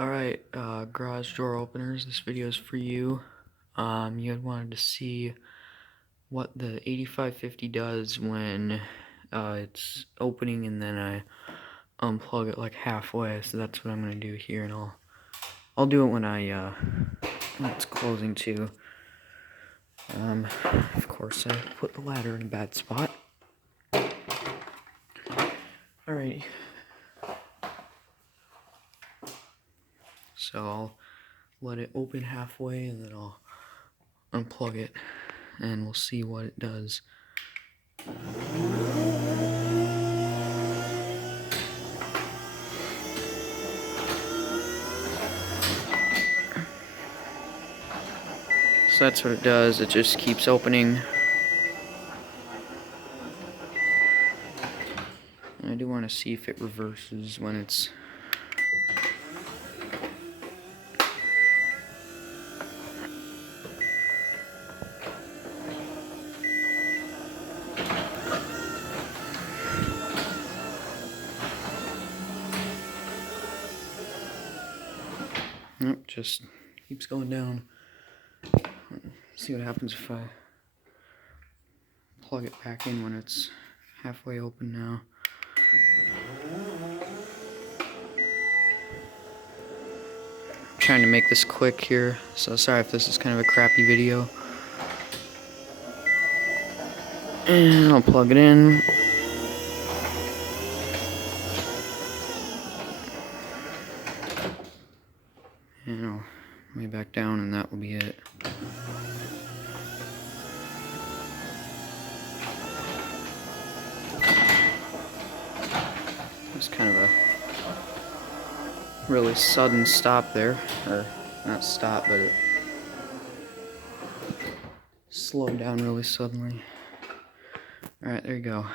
Alright, garage door openers, this video is for you. You had wanted to see what the 8550 does when it's opening and then I unplug it like halfway, so that's what I'm going to do here, and I'll do it when when it's closing too. Of course I put the ladder in a bad spot. Alrighty. So I'll let it open halfway and then I'll unplug it and we'll see what it does. So that's what it does, it just keeps opening. And I do want to see if it reverses when it's nope, just keeps going down. See what happens if I plug it back in when it's halfway open now. I'm trying to make this quick here, so sorry if this is kind of a crappy video. And I'll plug it in. And I'll lay back down and that will be it. It's kind of a really sudden stop there, or not stop, but it slowed down really suddenly. Alright, there you go.